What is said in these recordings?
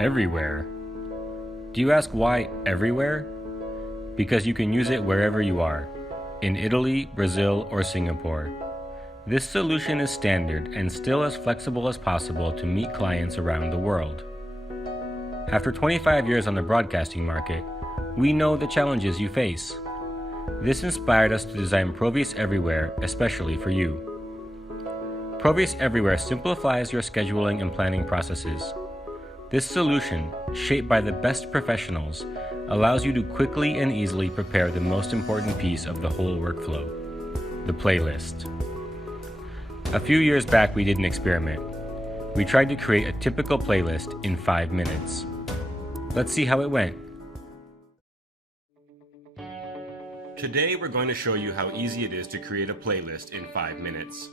Everywhere. Do you ask why everywhere? Because you can use it wherever you are, in Italy, Brazil, or Singapore. This solution is standard and still as flexible as possible to meet clients around the world. After 25 years on the broadcasting market, we know the challenges you face. This inspired us to design PROVYS Everywhere especially for you. PROVYS Everywhere simplifies your scheduling and planning processes. This solution, shaped by the best professionals, allows you to quickly and easily prepare the most important piece of the whole workflow, the playlist. A few years back, we did an experiment. We tried to create a typical playlist in 5 minutes. Let's see how it went. Today, we're going to show you how easy it is to create a playlist in 5 minutes.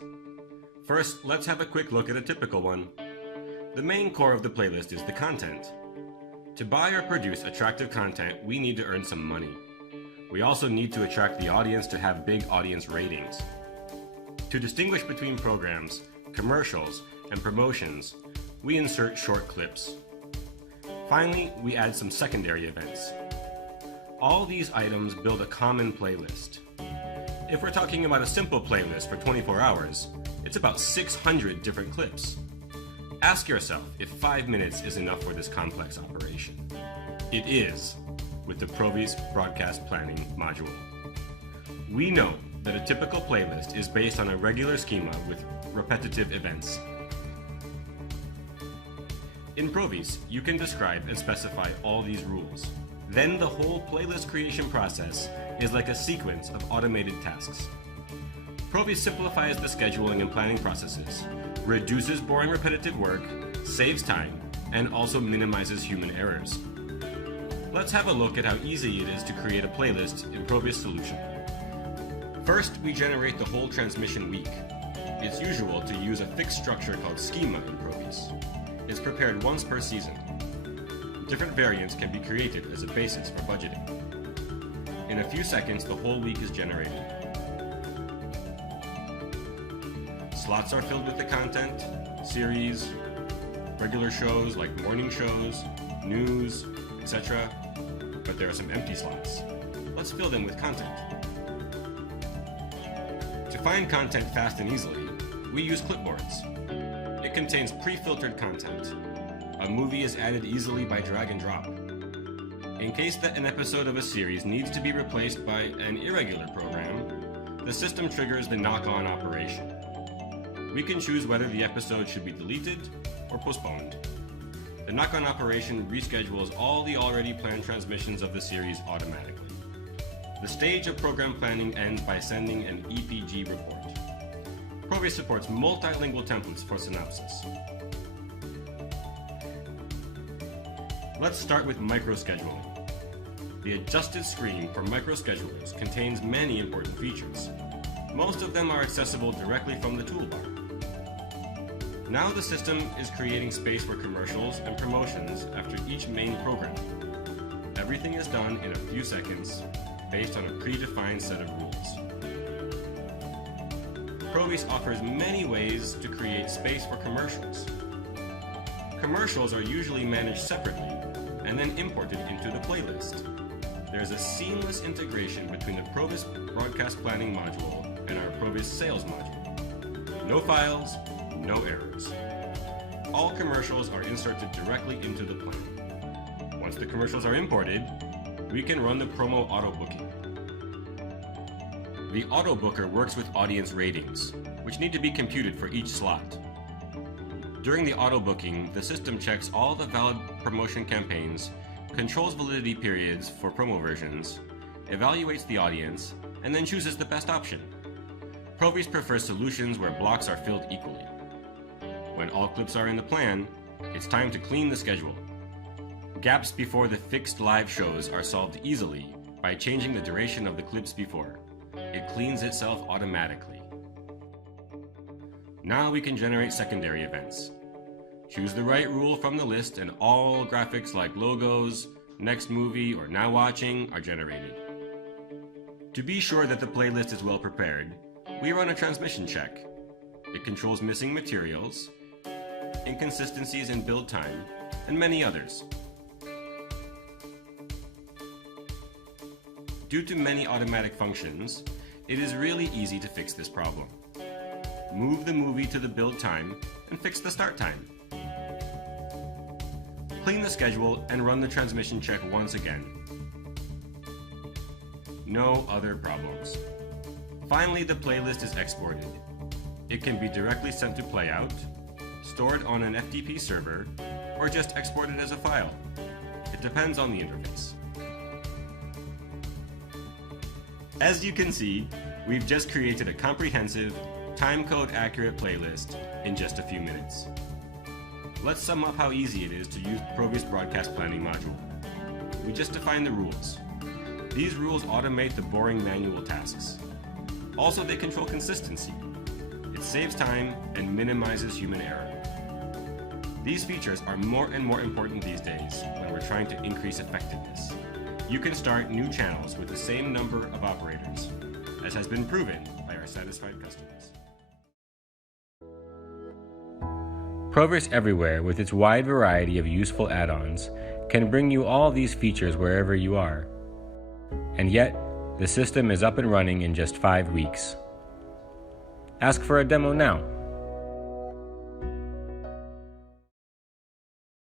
First, let's have a quick look at a typical one. The main core of the playlist is the content. To buy or produce attractive content, we need to earn some money. We also need to attract the audience to have big audience ratings. To distinguish between programs, commercials, and promotions, we insert short clips. Finally, we add some secondary events. All these items build a common playlist. If we're talking about a simple playlist for 24 hours, it's about 600 different clips. Ask yourself if 5 minutes is enough for this complex operation. It is, with the PROVYS Broadcast Planning module. We know that a typical playlist is based on a regular schema with repetitive events. In PROVYS, you can describe and specify all these rules. Then the whole playlist creation process is like a sequence of automated tasks. PROVYS simplifies the scheduling and planning processes, reduces boring repetitive work, saves time, and also minimizes human errors. Let's have a look at how easy it is to create a playlist in PROVYS solution. First, we generate the whole transmission week. It's usual to use a fixed structure called schema in PROVYS. It's prepared once per season. Different variants can be created as a basis for budgeting. In a few seconds, the whole week is generated. Slots are filled with the content, series, regular shows like morning shows, news, etc. But there are some empty slots. Let's fill them with content. To find content fast and easily, we use clipboards. It contains pre-filtered content. A movie is added easily by drag and drop. In case that an episode of a series needs to be replaced by an irregular program, the system triggers the knock-on operation. We can choose whether the episode should be deleted or postponed. The knock-on operation reschedules all the already planned transmissions of the series automatically. The stage of program planning ends by sending an EPG report. PROVYS supports multilingual templates for synopsis. Let's start with microscheduling. The adjusted screen for microschedulers contains many important features. Most of them are accessible directly from the toolbar. Now the system is creating space for commercials and promotions after each main program. Everything is done in a few seconds based on a predefined set of rules. PROVYS offers many ways to create space for commercials. Commercials are usually managed separately and then imported into the playlist. There's a seamless integration between the PROVYS Broadcast Planning module and our PROVYS Sales module. No files, no errors. All commercials are inserted directly into the plan. Once the commercials are imported, we can run the promo auto booking. The auto booker works with audience ratings, which need to be computed for each slot. During the auto booking, the system checks all the valid promotion campaigns, controls validity periods for promo versions, evaluates the audience, and then chooses the best option. PROVYS prefers solutions where blocks are filled equally. When all clips are in the plan, it's time to clean the schedule. Gaps before the fixed live shows are solved easily by changing the duration of the clips before. It cleans itself automatically. Now we can generate secondary events. Choose the right rule from the list and all graphics like logos, next movie, or now watching are generated. To be sure that the playlist is well prepared, we run a transmission check. It controls missing materials, inconsistencies in build time, and many others. Due to many automatic functions, it is really easy to fix this problem. Move the movie to the build time and fix the start time. Clean the schedule and run the transmission check once again. No other problems. Finally, the playlist is exported. It can be directly sent to Playout, stored on an FTP server, or just exported as a file. It depends on the interface. As you can see, we've just created a comprehensive, timecode accurate playlist in just a few minutes. Let's sum up how easy it is to use PROVYS Broadcast Planning module. We just define the rules. These rules automate the boring manual tasks. Also, they control consistency. It saves time and minimizes human error. These features are more and more important these days when we're trying to increase effectiveness. You can start new channels with the same number of operators, as has been proven by our satisfied customers. PROVYS Everywhere, with its wide variety of useful add-ons, can bring you all these features wherever you are. And yet, the system is up and running in just 5 weeks. Ask for a demo now.